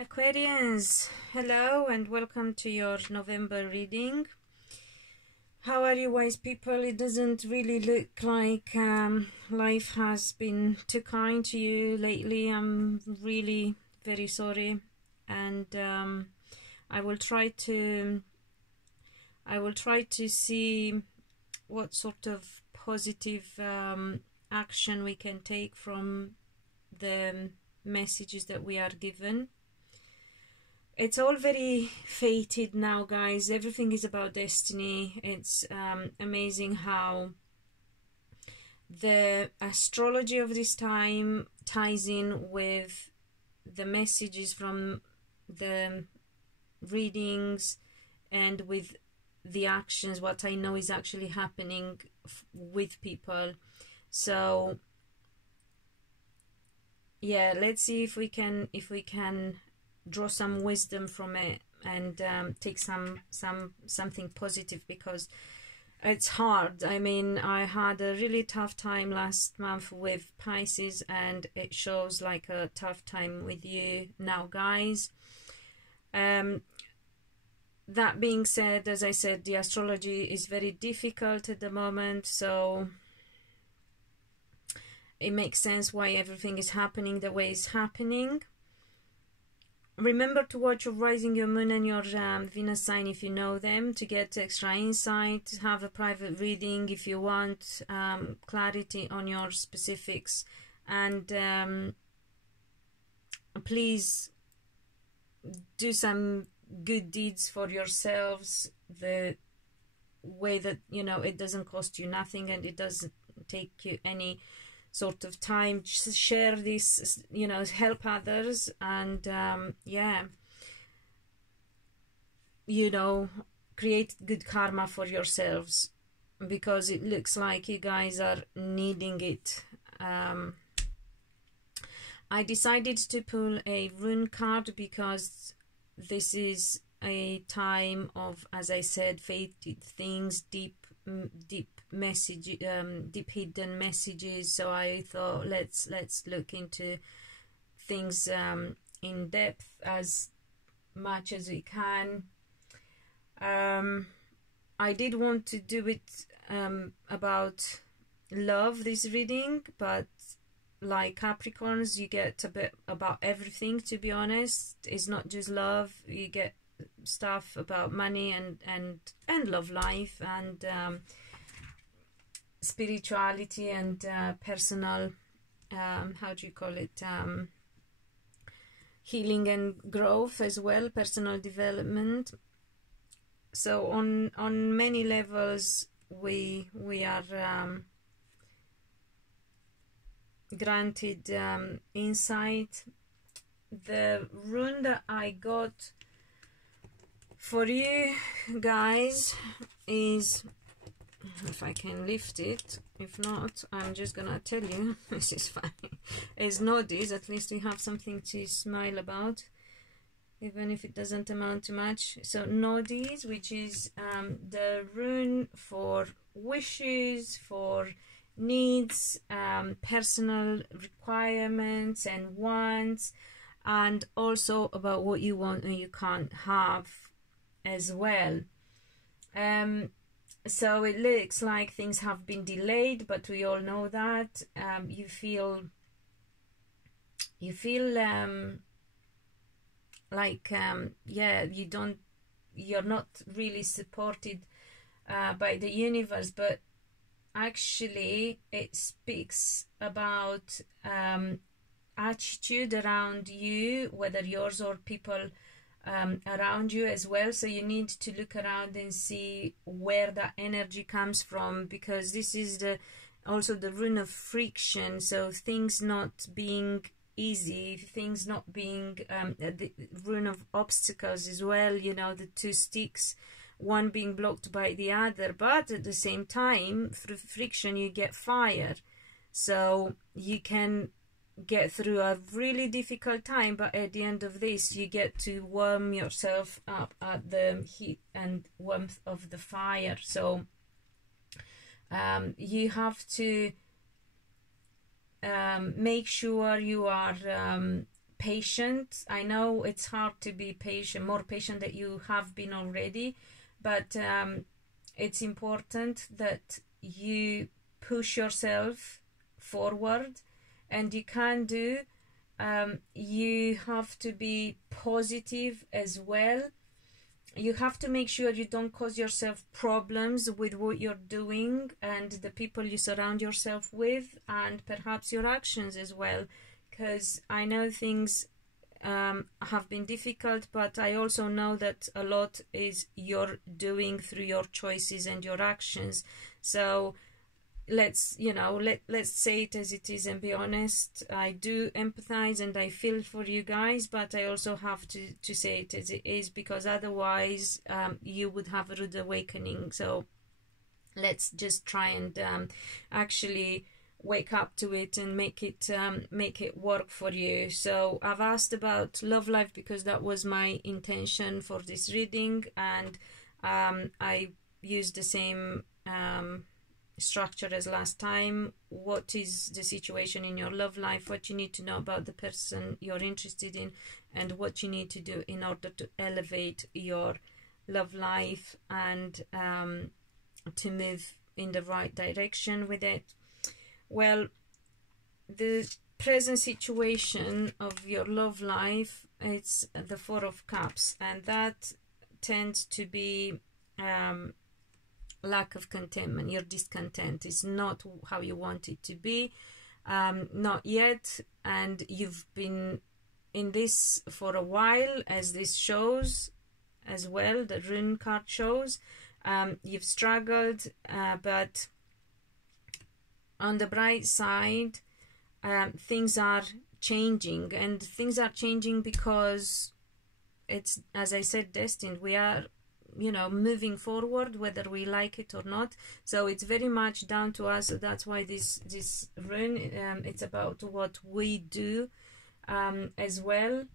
Aquarians, hello and welcome to your November reading. How are you, wise people? It doesn't really look like life has been too kind to you lately. I'm really very sorry, and I will try to see what sort of positive action we can take from the messages that we are given. It's all very fated now, guys. Everything is about destiny. It's amazing how the astrology of this time ties in with the messages from the readings and with the actions, what I know is actually happening with people. So yeah, let's see if we can draw some wisdom from it and take something positive, because it's hard. I mean, I had a really tough time last month with Pisces, and it shows like a tough time with you now, guys. That being said, as I said, the astrology is very difficult at the moment, so it makes sense why everything is happening the way it's happening. Remember to watch your rising, your moon and your Venus sign if you know them, to get extra insight. Have a private reading if you want clarity on your specifics, and please do some good deeds for yourselves, the way that, you know, it doesn't cost you nothing and it doesn't take you any sort of time. Just share this, you know, help others, and yeah, you know, create good karma for yourselves, because it looks like you guys are needing it. I decided to pull a rune card because this is a time of, as I said, fated things, deep message, deep hidden messages. So I thought let's look into things in depth as much as we can. I did want to do it about love, this reading, but like Capricorns, you get a bit about everything, to be honest. It's not just love, you get stuff about money and love life, and spirituality, and personal, how do you call it, healing and growth as well, personal development. So on many levels we are granted insight. The rune that I got for you guys is, if I can lift it, if not I'm just gonna tell you, this is fine, it's Nodis. At least we have something to smile about, even if it doesn't amount to much. So Nodis, which is the rune for wishes, for needs, personal requirements and wants, and also about what you want and you can't have as well. So it looks like things have been delayed, but we all know that. You feel like yeah, you're not really supported by the universe, but actually it speaks about attitude around you, whether yours or people around you as well. So you need to look around and see where that energy comes from, because this is also the rune of friction. So things not being easy, things not being the rune of obstacles as well, you know, the two sticks, one being blocked by the other, but at the same time through friction you get fire, so you can get through a really difficult time, but at the end of this you get to warm yourself up at the heat and warmth of the fire. So you have to make sure you are patient. I know it's hard to be patient, more patient than you have been already, but it's important that you push yourself forward, and you can do. You have to be positive as well. You have to make sure you don't cause yourself problems with what you're doing and the people you surround yourself with, and perhaps your actions as well, because I know things have been difficult, but I also know that a lot is you're doing through your choices and your actions. So let's, you know, let's say it as it is and be honest. I do empathize and I feel for you guys, but I also have to say it as it is, because otherwise you would have a rude awakening. So let's just try and actually wake up to it and make it work for you. So I've asked about love life because that was my intention for this reading, and I used the same structure as last time. What is the situation in your love life, what you need to know about the person you're interested in, and what you need to do in order to elevate your love life and to move in the right direction with it. Well, the present situation of your love life, it's the Four of Cups, and that tends to be lack of contentment. You're discontent. It's not how you want it to be, not yet, and you've been in this for a while, as this shows as well, the rune card shows. You've struggled, but on the bright side, things are changing, and things are changing because it's, as I said, destined. We are, you know, moving forward whether we like it or not, so it's very much down to us. So that's why this rune, it's about what we do as well.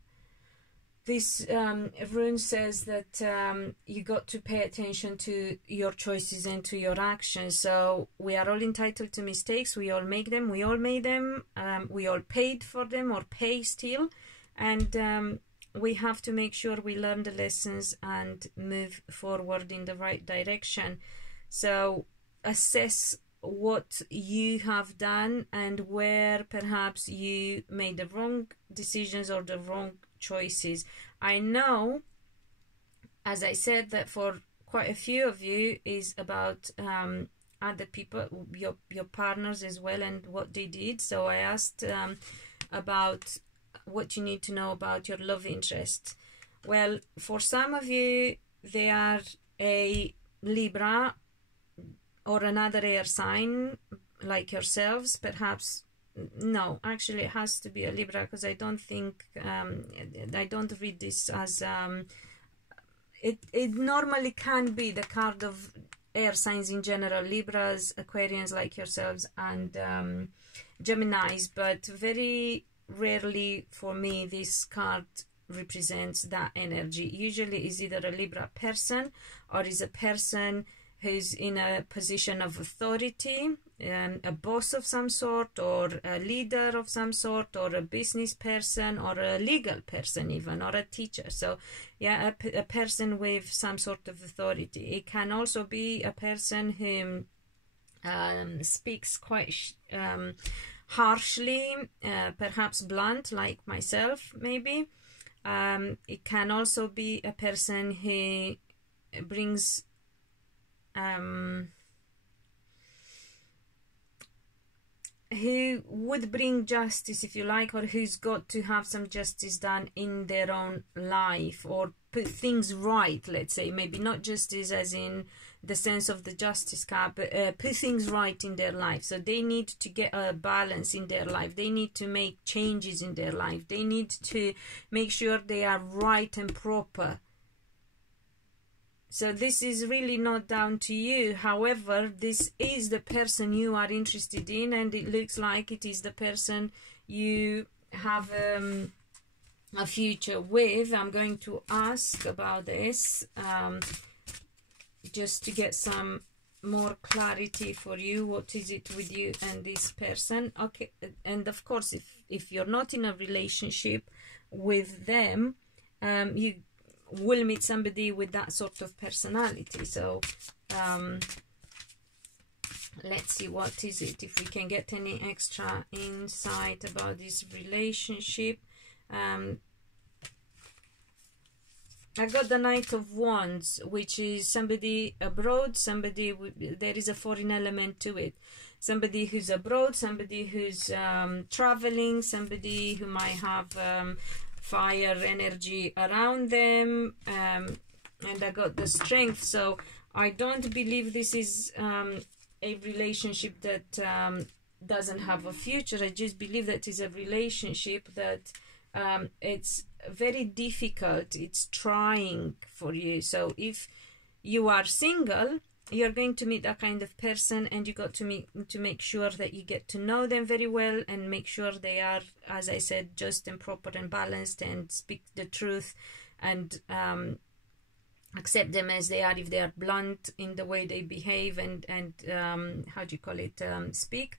This rune says that you got to pay attention to your choices and to your actions. So we are all entitled to mistakes. We all make them. We all made them. We all paid for them or pay still. And we have to make sure we learn the lessons and move forward in the right direction. So assess what you have done and where perhaps you made the wrong decisions or the wrong choices. I know, as I said, that for quite a few of you is about other people, your partners as well, and what they did. So I asked about what you need to know about your love interest. Well, for some of you, they are a Libra or another air sign like yourselves. Perhaps, no, actually it has to be a Libra, because I don't think, I don't read this as, it normally can be the card of air signs in general, Libras, Aquarians like yourselves, and Geminis, but very rarely for me this card represents that energy. Usually is either a Libra person or is a person who's in a position of authority, a boss of some sort, or a leader of some sort, or a business person, or a legal person even, or a teacher. So yeah, a person with some sort of authority. It can also be a person who speaks quite harshly, perhaps blunt, like myself maybe. It can also be a person who brings who would bring justice, if you like, or who's got to have some justice done in their own life, or put things right, let's say. Maybe not justice as in the sense of the justice card, but put things right in their life. So they need to get a balance in their life. They need to make changes in their life. They need to make sure they are right and proper. So this is really not down to you. However, this is the person you are interested in, and it looks like it is the person you have a future with. I'm going to ask about this just to get some more clarity for you. What is it with you and this person? Okay, and of course, if you're not in a relationship, with them, you will meet somebody with that sort of personality. So let's see, what is it, if we can get any extra insight about this relationship. I got the Knight of Wands, which is somebody abroad, somebody there is a foreign element to it. Somebody who's abroad, somebody who's traveling, somebody who might have fire energy around them, and I got the Strength. So I don't believe this is a relationship that doesn't have a future. I just believe that it's a relationship that it's very difficult, it's trying for you. So if you are single, you're going to meet that kind of person, and you got to make sure that you get to know them very well, and make sure they are, as I said, just and proper and balanced, and speak the truth, and accept them as they are. If they are blunt in the way they behave and how do you call it, speak,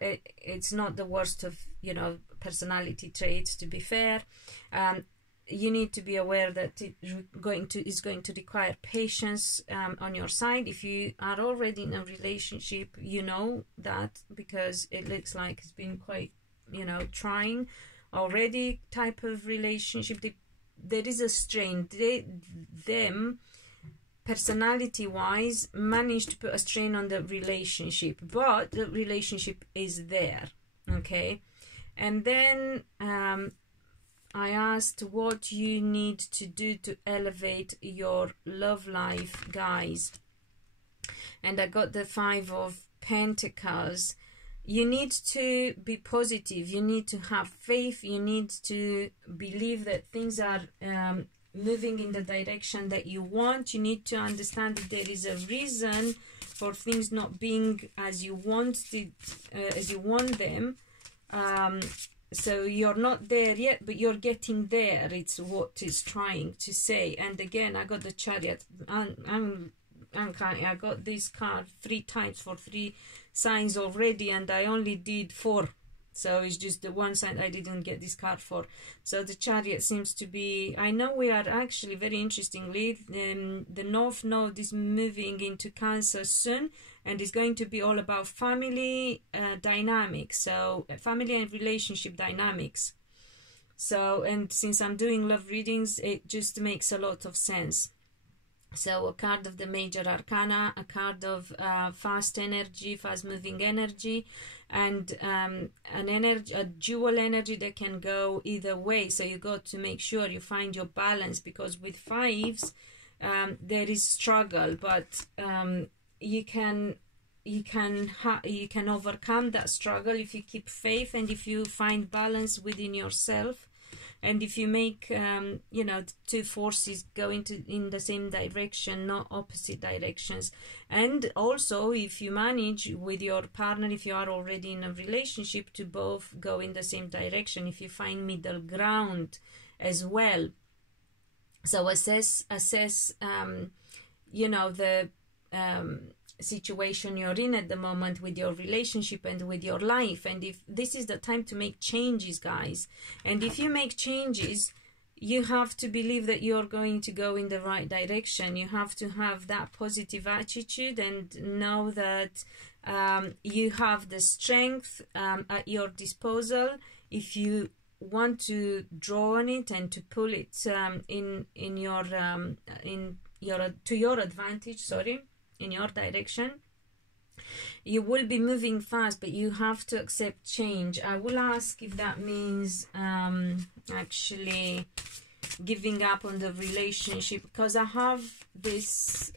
it's not the worst of, you know, personality traits, to be fair. You need to be aware that is going to require patience on your side. If you are already in a relationship, you know that, because it looks like it's been quite, you know, trying already type of relationship. There is a strain. Them personality wise managed to put a strain on the relationship, but the relationship is there, okay? And then I asked what you need to do to elevate your love life, guys, and I got the 5 of Pentacles. You need to be positive, you need to have faith, you need to believe that things are moving in the direction that you want. You need to understand that there is a reason for things not being as you want them. So you're not there yet, but you're getting there. It's what it's trying to say. And again, I got the Chariot. I got this card 3 times for 3 signs already, and I only did 4. So it's just the one sign I didn't get this card for. So the Chariot seems to be, I know we are actually, very interestingly, the North Node is moving into Cancer soon, and it's going to be all about family dynamics. So family and relationship dynamics. So, and since I'm doing love readings, it just makes a lot of sense. So a card of the Major Arcana, a card of fast energy, fast moving energy, and an energy, a dual energy that can go either way. So you got to make sure you find your balance, because with 5s there is struggle, but you can overcome that struggle if you keep faith, and if you find balance within yourself. And if you make, you know, 2 forces go in the same direction, not opposite directions. And also, if you manage with your partner, if you are already in a relationship, to both go in the same direction, if you find middle ground as well. So assess you know, the situation you're in at the moment with your relationship and with your life, and if this is the time to make changes, guys. And if you make changes, you have to believe that you're going to go in the right direction. You have to have that positive attitude and know that you have the strength at your disposal if you want to draw on it and to pull it to your advantage, sorry, in your direction. You will be moving fast, but you have to accept change. I will ask if that means actually giving up on the relationship, because I have this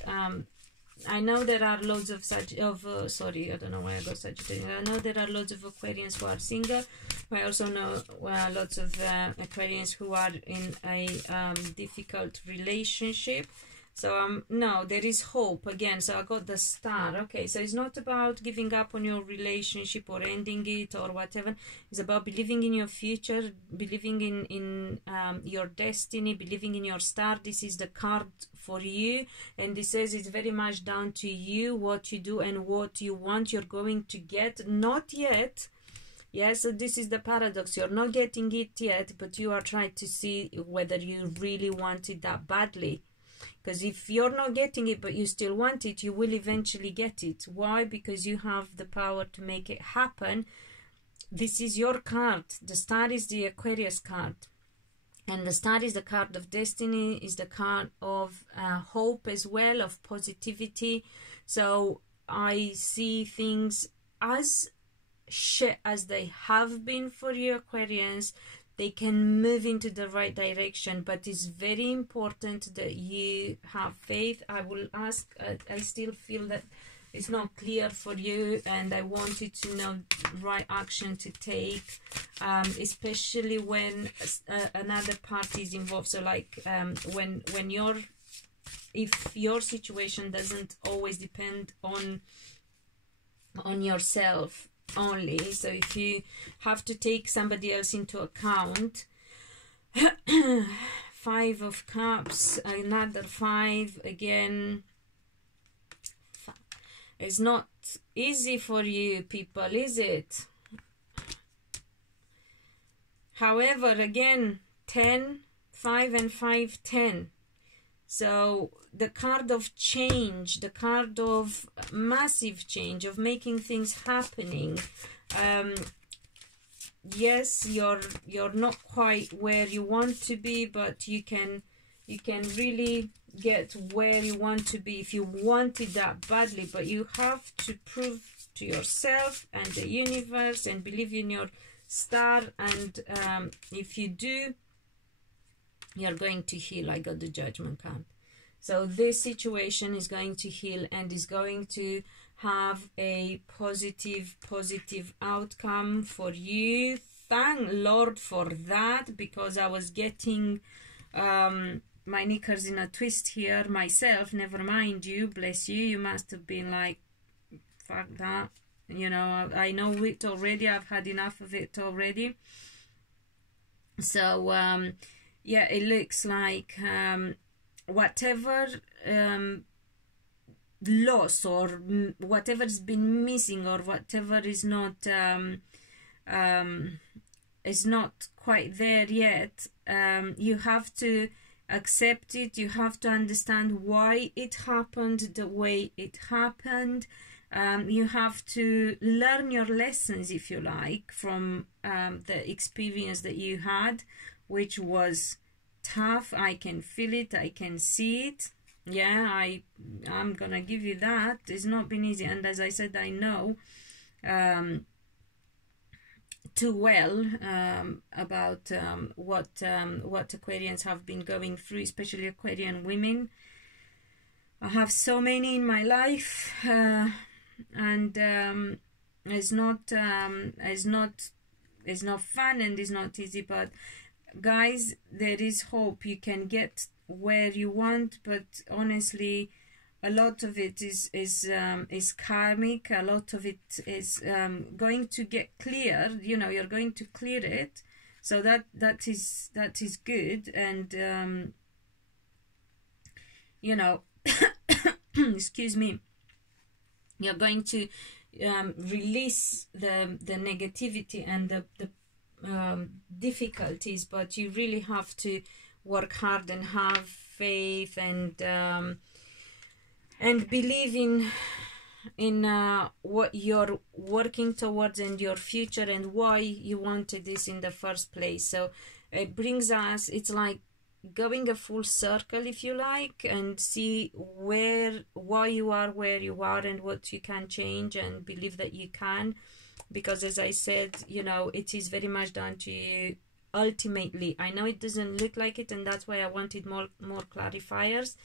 I know there are loads of sorry, I don't know why I got Sagittarius. I know there are loads of Aquarians who are single. I also know lots of Aquarians who are in a difficult relationship. So no, there is hope again. So I got the Star. Okay, so it's not about giving up on your relationship or ending it or whatever. It's about believing in your future, believing in your destiny, believing in your star. This is the card for you, and it says it's very much down to you, what you do and what you want. You're going to get, not yet. Yeah, so this is the paradox. You're not getting it yet, but you are trying to see whether you really want it that badly. Because if you're not getting it, but you still want it, you will eventually get it. Why? Because you have the power to make it happen. This is your card. The star is the Aquarius card. And the star is the card of destiny, is the card of hope as well, of positivity. So I see things as shit as they have been for you, Aquarians. They can move into the right direction, but it's very important that you have faith. I will ask, I still feel that it's not clear for you, and I wanted to know right action to take, especially when another party is involved. So like when if your situation doesn't always depend on yourself only, so if you have to take somebody else into account. 5 of Cups, another 5 again. It's not easy for you people, is it? However, again, 10, 5 and 5, 10. So the card of change, the card of massive change, of making things happening. Yes, you're not quite where you want to be, but you can really get where you want to be if you want it that badly. But you have to prove to yourself and the universe and believe in your star, and if you do, you're going to heal. I got the Judgment card. So this situation is going to heal and is going to have a positive outcome for you. Thank Lord for that, because I was getting my knickers in a twist here myself. Never mind you, bless you. You must have been like, fuck that. You know, I know it already. I've had enough of it already. So yeah, it looks like whatever loss or whatever's been missing, or whatever is not quite there yet, you have to accept it. You have to understand why it happened the way it happened. You have to learn your lessons, if you like, from the experience that you had, which was tough. I can feel it, I can see it. Yeah, I'm gonna give you that. It's not been easy, and as I said, I know too well about what Aquarians have been going through, especially Aquarian women. I have so many in my life, and it's not fun and it's not easy, but guys, there is hope. You can get where you want, but honestly, a lot of it is karmic. A lot of it is going to get cleared. You know, you're going to clear it, so that is good. And you know, excuse me, you're going to release the negativity and the difficulties, but you really have to work hard and have faith and believe in what you're working towards and your future and why you wanted this in the first place. So it brings us, it's like going a full circle, if you like, and see why you are where you are and what you can change, and believe that you can, because as I said, you know, it is very much down to you ultimately. I know it doesn't look like it, and that's why I wanted more clarifiers.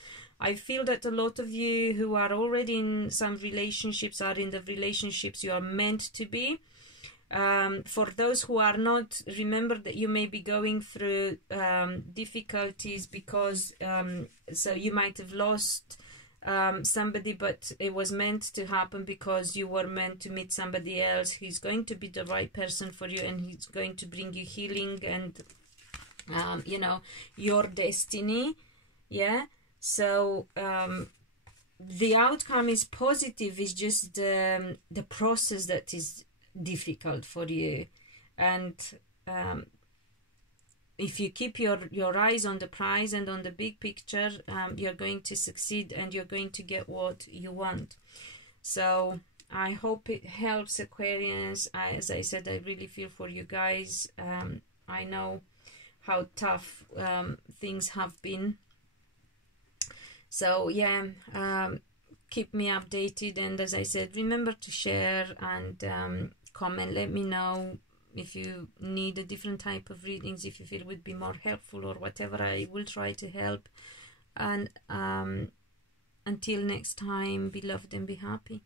I feel that a lot of you who are already in some relationships are in the relationships you are meant to be. For those who are not, remember that you may be going through difficulties because so you might have lost somebody, but it was meant to happen because you were meant to meet somebody else who's going to be the right person for you, and he's going to bring you healing and you know, your destiny. Yeah, so the outcome is positive. It's just the process that is difficult for you. And if you keep your eyes on the prize and on the big picture, you're going to succeed and you're going to get what you want. So I hope it helps, Aquarians. As I said, I really feel for you guys. I know how tough things have been. So yeah, keep me updated, and as I said, remember to share and comment. Let me know if you need a different type of readings, if you feel would be more helpful or whatever. I will try to help. And until next time, be loved and be happy.